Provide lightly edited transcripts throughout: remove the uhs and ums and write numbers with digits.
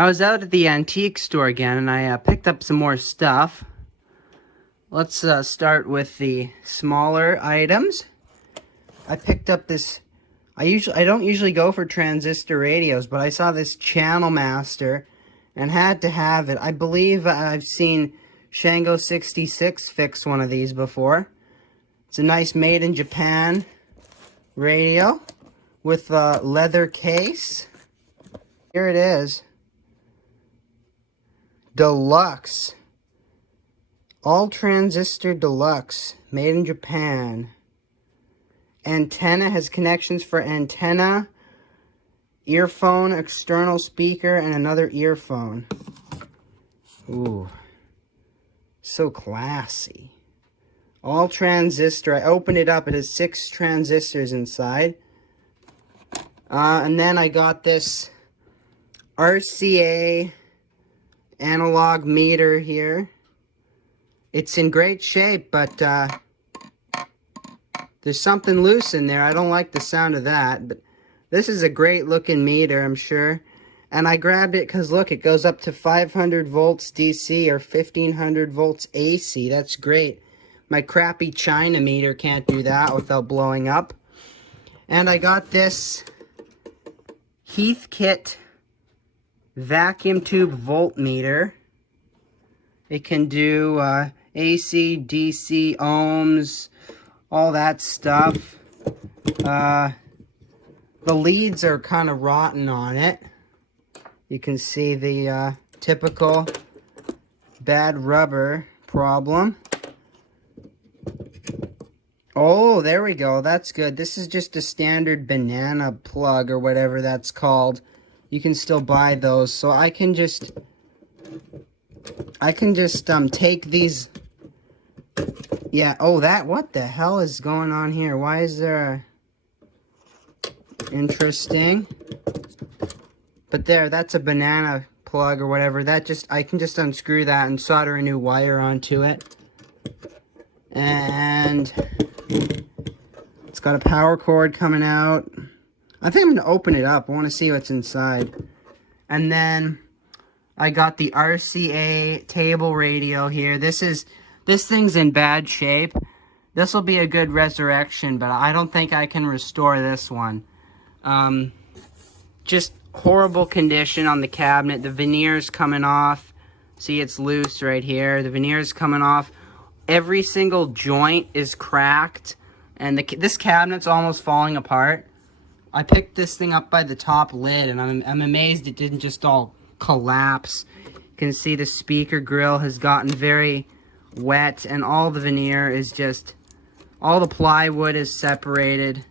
I was out at the antique store again, and I picked up some more stuff. Let's start with the smaller items. I picked up this. I don't usually go for transistor radios, but I saw this Channel Master and had to have it. I believe I've seen Shango 66 fix one of these before. It's a nice made in Japan radio with a leather case. Here it is. Deluxe. All transistor deluxe. Made in Japan. Antenna has connections for antenna, earphone, external speaker, and another earphone. Ooh. So classy. All transistor. I opened it up. It has 6 transistors inside. And then I got this RCA analog meter here. It's in great shape, but there's something loose in there. I don't like the sound of that, but this is a great looking meter, I'm sure. And I grabbed it because look, it goes up to 500 volts DC or 1500 volts AC. That's great. My crappy China meter can't do that without blowing up. And I got this Heathkit vacuum tube voltmeter. It can do AC, DC, ohms, all that stuff. The leads are kind of rotten on it. You can see the typical bad rubber problem. Oh, there we go. That's good. This is just a standard banana plug or whatever that's called. You can still buy those. So I can just take these. Yeah. Oh, what the hell is going on here? Why is there interesting. But that's a banana plug or whatever. I can just unscrew that and solder a new wire onto it. And it's got a power cord coming out. I think I'm going to open it up. I want to see what's inside. And then I got the RCA table radio here. This thing's in bad shape. This will be a good resurrection, but I don't think I can restore this one. Just horrible condition on the cabinet. The veneer's coming off. See, it's loose right here. The veneer's coming off. Every single joint is cracked, and this cabinet's almost falling apart. I picked this thing up by the top lid, and I'm amazed it didn't just all collapse. You can see the speaker grill has gotten very wet, and all the veneer is just, all the plywood is separated,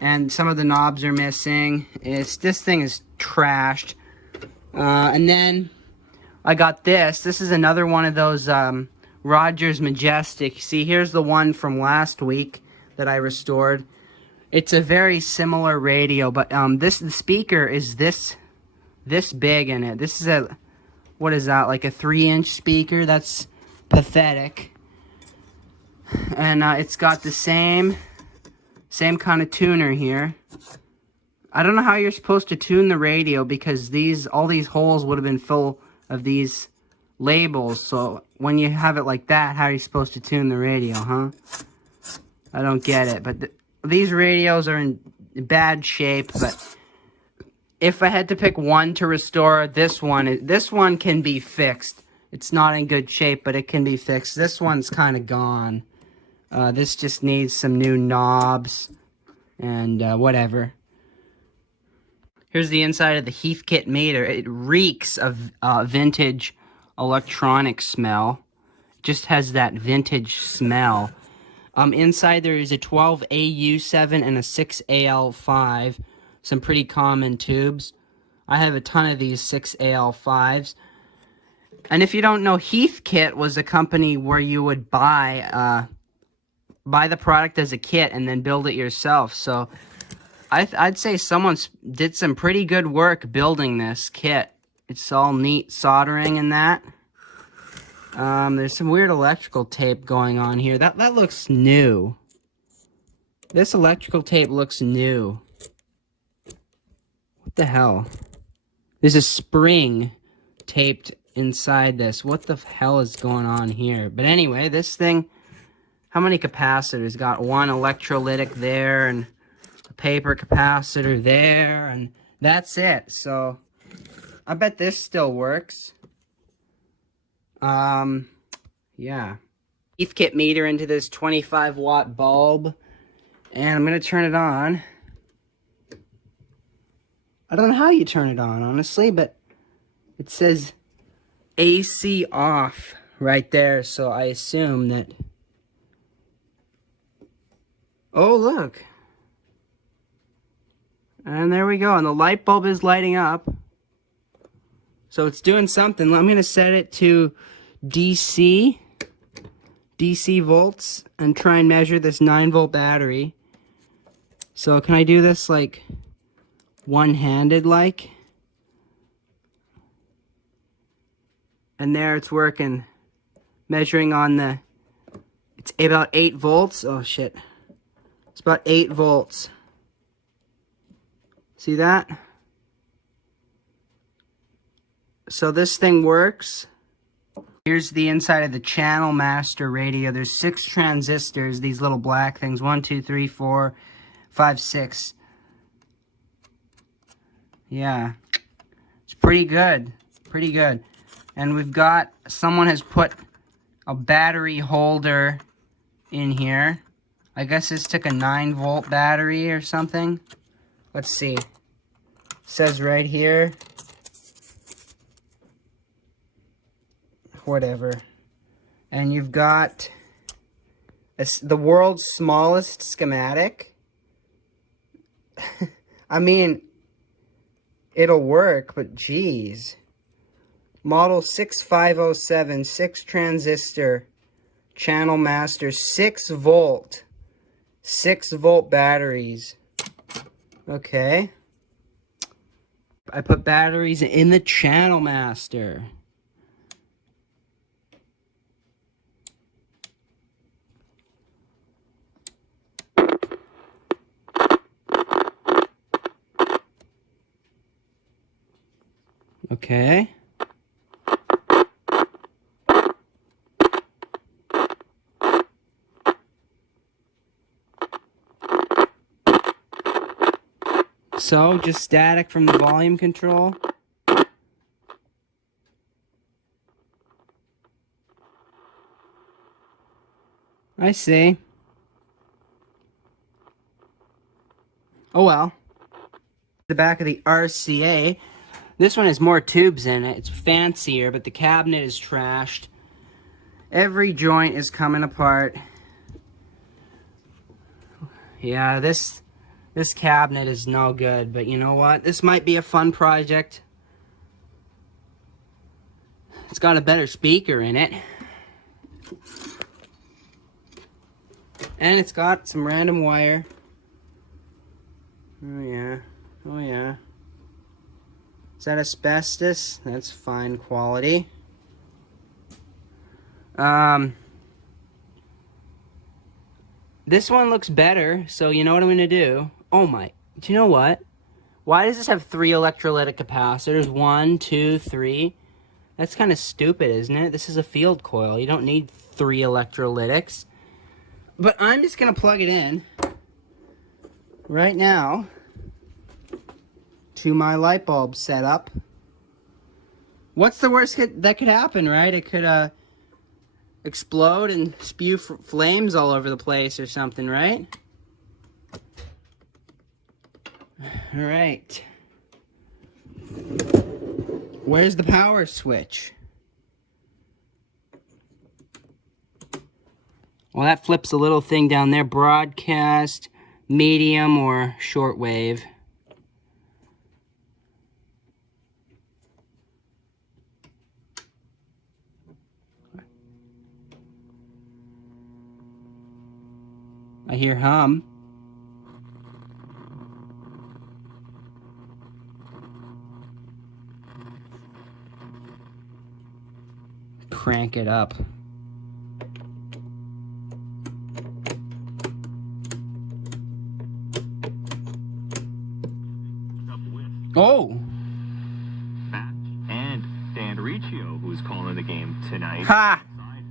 and some of the knobs are missing. This thing is trashed. And then I got this. This is another one of those Rogers Majestic. See, here's the one from last week that I restored. It's a very similar radio, but the speaker is this big in it. This is what is that, like a 3-inch speaker? That's pathetic. And it's got the same kind of tuner here. I don't know how you're supposed to tune the radio, because all these holes would have been full of these labels. So when you have it like that, how are you supposed to tune the radio, huh? I don't get it. But these radios are in bad shape. But if I had to pick one to restore, this one can be fixed. It's not in good shape, but it can be fixed. This one's kind of gone. This just needs some new knobs and whatever. Here's the inside of the Heathkit meter. It reeks of vintage electronic smell. It just has that vintage smell. Inside there is a 12AU7 and a 6AL5. Some pretty common tubes. I have a ton of these 6AL5s. And if you don't know, Heathkit was a company where you would buy the product as a kit and then build it yourself. So I'd say someone did some pretty good work building this kit. It's all neat soldering and that. There's some weird electrical tape going on here. That looks new. This electrical tape looks new. What the hell? There's a spring taped inside this. What the hell is going on here? But anyway, this thing, how many capacitors? Got one electrolytic there and a paper capacitor there, and that's it. So I bet this still works. Yeah. Heathkit meter into this 25 watt bulb, and I'm gonna turn it on. I don't know how you turn it on, honestly, but it says AC off right there, so I assume that... Oh, look. And there we go, and the light bulb is lighting up. So it's doing something. I'm going to set it to DC volts, and try and measure this 9-volt battery. So can I do this, like, one-handed, like? And there it's working. Measuring on the... It's about 8 volts. Oh, shit. It's about 8 volts. See that? So this thing works. Here's the inside of the channel master radio. There's 6 transistors, these little black things. 1, 2, 3, 4, 5, 6. Yeah. It's pretty good. Pretty good. And we've got, someone has put a battery holder in here. I guess this took a 9-volt battery or something. Let's see. It says right here. Whatever. And you've got the world's smallest schematic. I mean, it'll work, but geez. Model 6507, 6 transistor, channel master, 6 volt batteries. Okay. I put batteries in the channel master. Okay. So, just static from the volume control. I see. Oh well. The back of the RCA. This one has more tubes in it. It's fancier, but the cabinet is trashed. Every joint is coming apart. Yeah, this cabinet is no good, but you know what? This might be a fun project. It's got a better speaker in it. And it's got some random wire. Oh yeah. Oh yeah. Is that asbestos? That's fine quality. This one looks better, so you know what I'm gonna do? Oh my, do you know what? Why does this have 3 electrolytic capacitors? 1, 2, 3. That's kind of stupid, isn't it? This is a field coil. You don't need 3 electrolytics. But I'm just gonna plug it in right now to my light bulb setup. What's the worst that could happen, right? It could explode and spew flames all over the place or something, right? All right. Where's the power switch? Well, that flips a little thing down there. Broadcast, medium, or shortwave. I hear hum. Crank it up. Oh! Riccio, who's calling the game tonight. Ha!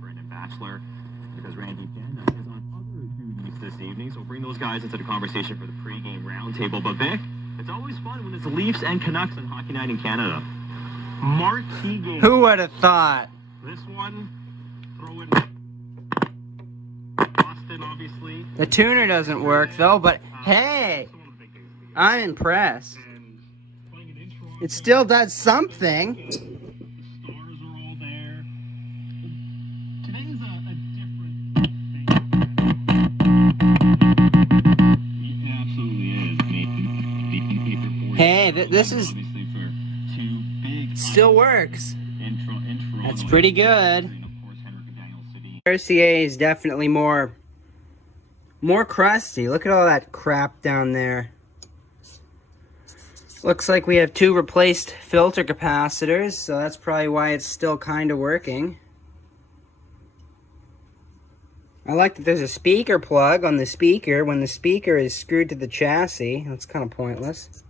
Brandon Batchelor, because Randy Janda is on other duties this evening, so we'll bring those guys into the conversation for the pregame roundtable. But Vic, it's always fun when it's Leafs and Canucks on Hockey Night in Canada. Marquee game. Who would have thought? This one, throw in Boston, obviously. The tuner doesn't work though, but hey, I'm impressed. It still does something. The stars are all there. Today is a different thing. It absolutely is. Hey, this is Obviously for two big still works. intro. That's pretty good. And of course, Henrik Daniel City. RCA is definitely more crusty. Look at all that crap down there. Looks like we have 2 replaced filter capacitors, so that's probably why it's still kind of working. I like that there's a speaker plug on the speaker when the speaker is screwed to the chassis. That's kind of pointless.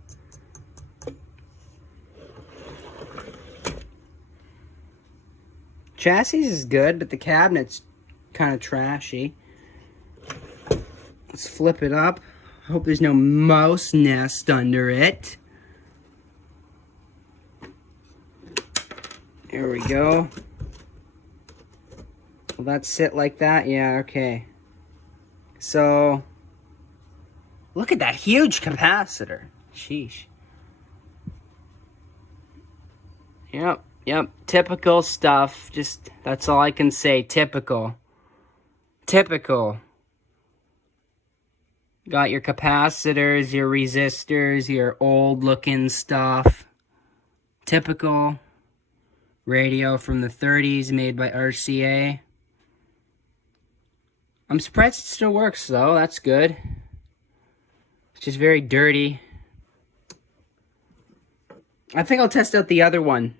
Chassis is good, but the cabinet's kind of trashy. Let's flip it up. Hope there's no mouse nest under it. There we go. Will that sit like that? Yeah, okay. So, look at that huge capacitor. Sheesh. Yep. Typical stuff. Just, that's all I can say. Typical. Got your capacitors, your resistors, your old looking stuff. Typical. Radio from the 30s made by RCA. I'm surprised it still works though, that's good. It's just very dirty. I think I'll test out the other one.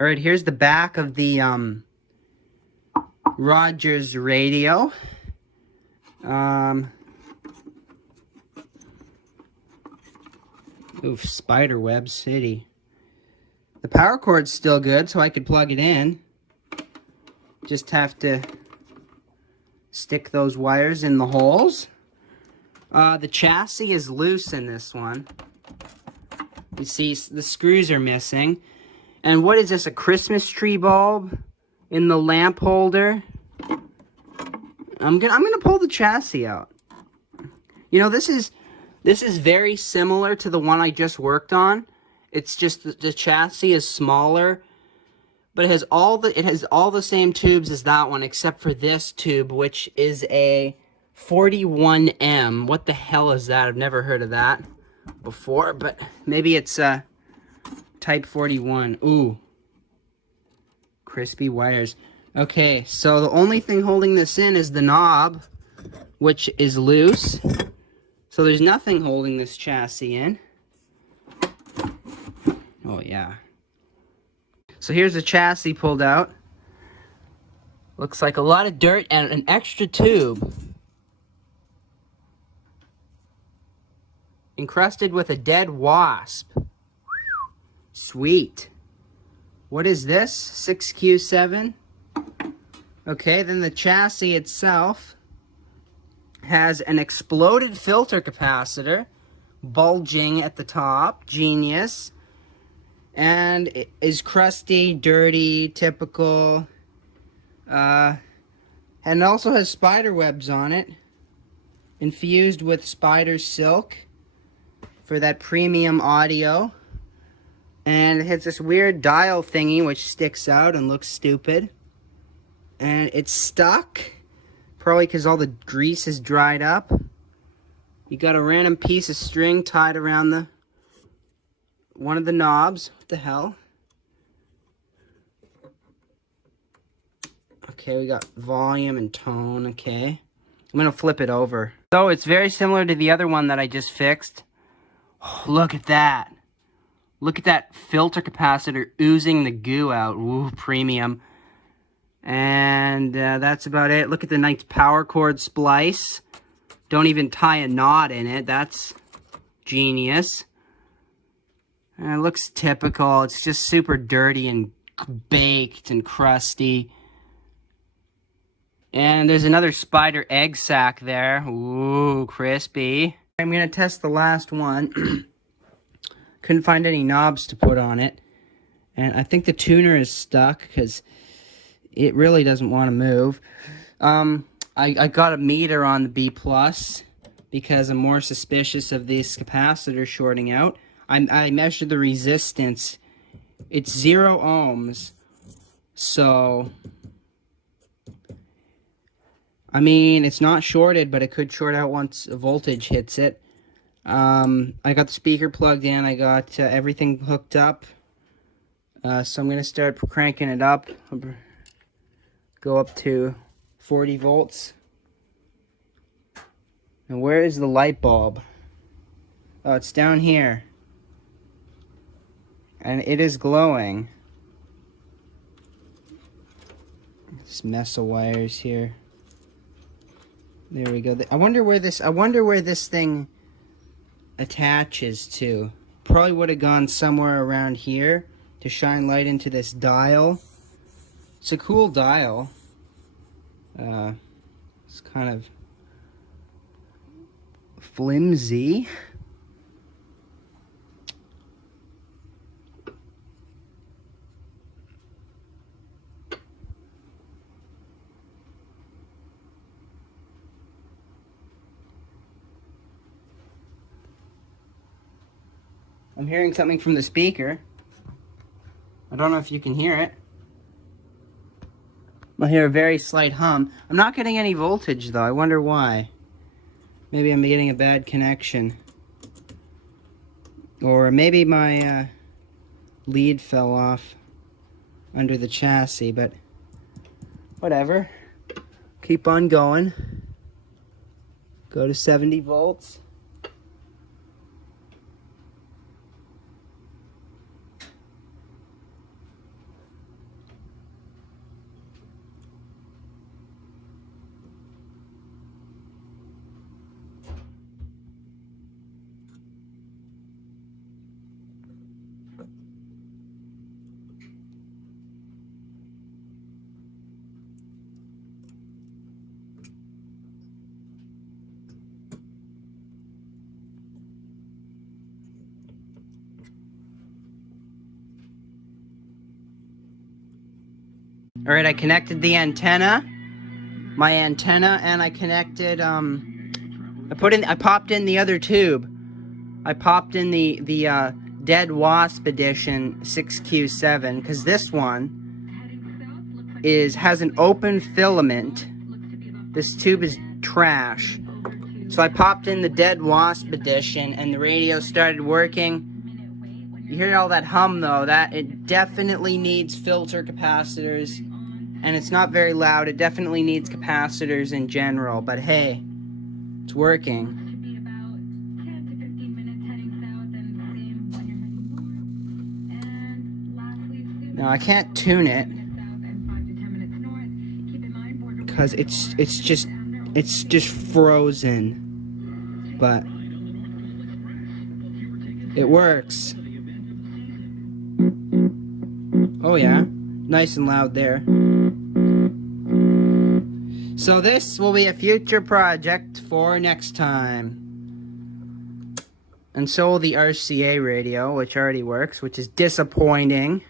Alright, here's the back of the Rogers radio. Oof, Spiderweb City. The power cord's still good, so I could plug it in. Just have to stick those wires in the holes. The chassis is loose in this one. You see, the screws are missing. And what is this, a Christmas tree bulb in the lamp holder? I'm gonna pull the chassis out. You know, this is very similar to the one I just worked on. It's just the chassis is smaller, but it has all the same tubes as that one, except for this tube, which is a 41M. What the hell is that? I've never heard of that before, but maybe it's type 41. Ooh, crispy wires. Okay, so the only thing holding this in is the knob, which is loose. So there's nothing holding this chassis in. Oh, yeah. So here's the chassis pulled out. Looks like a lot of dirt and an extra tube. Encrusted with a dead wasp. Sweet. What is this? 6Q7? Okay, then the chassis itself has an exploded filter capacitor, bulging at the top. Genius. And it is crusty, dirty, typical. And it also has spider webs on it, infused with spider silk for that premium audio. And it has this weird dial thingy which sticks out and looks stupid. And it's stuck, probably because all the grease is dried up. You got a random piece of string tied around one of the knobs. What the hell? Okay, we got volume and tone. Okay. I'm going to flip it over. So it's very similar to the other one that I just fixed. Oh, look at that. Look at that filter capacitor oozing the goo out. Ooh, premium. And that's about it. Look at the nice power cord splice. Don't even tie a knot in it. That's genius. And it looks typical. It's just super dirty and baked and crusty. And there's another spider egg sack there. Ooh, crispy. I'm gonna test the last one. Couldn't find any knobs to put on it. And I think the tuner is stuck because it really doesn't want to move. I got a meter on the B+, because I'm more suspicious of these capacitors shorting out. I measured the resistance. It's 0 ohms. So, I mean, it's not shorted, but it could short out once a voltage hits it. I got the speaker plugged in. I got everything hooked up. So I'm going to start cranking it up. Go up to 40 volts. And where is the light bulb? Oh, it's down here. And it is glowing. This mess of wires here. There we go. I wonder where this thing attaches to. Probably would have gone somewhere around here to shine light into this dial. It's a cool dial. It's kind of flimsy. I'm hearing something from the speaker. I don't know if you can hear it. I hear a very slight hum. I'm not getting any voltage though. I wonder why. Maybe I'm getting a bad connection. Or maybe my lead fell off under the chassis, but whatever. Keep on going. Go to 70 volts. Alright, I connected the antenna, my antenna, and I connected, I popped in the other tube. I popped in the Dead Wasp Edition 6Q7, because this one has an open filament. This tube is trash. So I popped in the Dead Wasp Edition, and the radio started working. You hear all that hum though, that it definitely needs filter capacitors. And it's not very loud. It definitely needs capacitors in general. But hey, it's working. Now I can't tune it because it's just frozen. But it works. Oh yeah, nice and loud there. So this will be a future project for next time. And so will the RCA radio, which already works, which is disappointing.